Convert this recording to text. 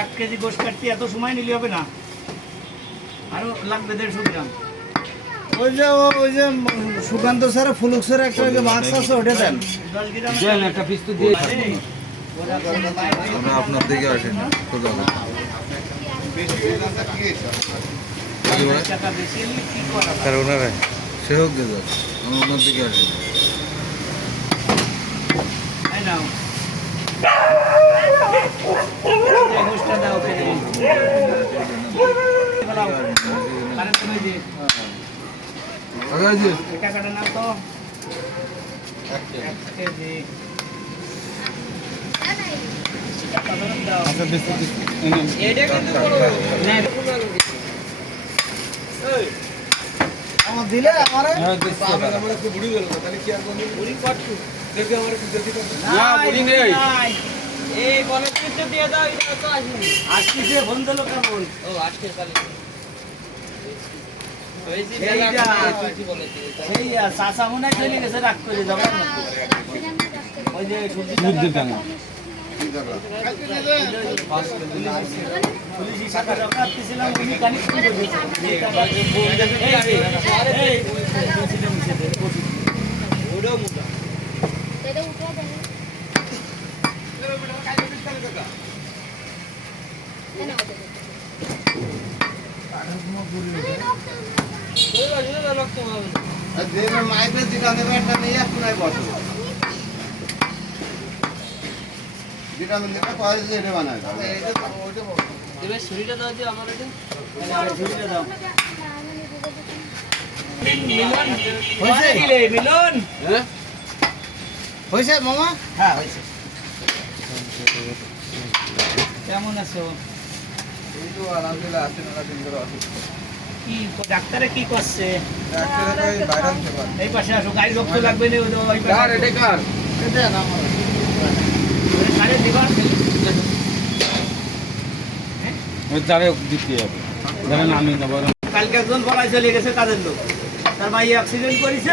এক কেজি গোশ কাটতে এত সময় নিলে হবে না। আরও লাগবে দেড়শো গ্রাম। ওই যে ওই যে সুকান্ত স্যার ফুলুক স্যার একটা ওই যে মাস্ক আছে ওটা দেন। দেন একটা পিস তো দিয়ে আমরা আপনার দিকে আসেন খোঁজা হবে কি বলে? টাকা বেশি হলে কি করা স্যার ওনারা সে হোক গে যাক আমরা ওনার দিকে আসেন তাই নাও এই গোশটা দাও ফেলে দিন। ফেলাও। আরে তুমি যে আগাজি এই টাকাটা নাও তো এক কেজি টাকা দাও। নেন। আমার দিলে আমারে বুড়ি আর মনে। হয় সবজি টাকা। পুলিশি সাথে যখন আসতেছিলাম, উনি কানিক করে দিয়েছে। এই টাকা যে বউ দেখে, এই যে, এই, বলছিল মুছে দে, বসি। যেটা নেবে একটা নিয়ে এখন বসো যেটা নেবে কয়েক এটা বানায় আমার ঝুড়িটা দাও। মিলন, হয়েছে? কয় দিলে, মিলন? হয়েছে মামা? হ্যাঁ, হয়েছে। কেমন আছো কি ডাক্তারে কি করছে? এই পাশে আসো গাড়ি রক্ত লাগবে না ওই- পাশে আসো। এটা না আমার ওই দিবার ওই তারে দিতে হবে। ধরেন আমি কালকে একজন পড়ায় চলে গেছে কাজের লোক। তার ভাই অ্যাক্সিডেন্ট করেছে।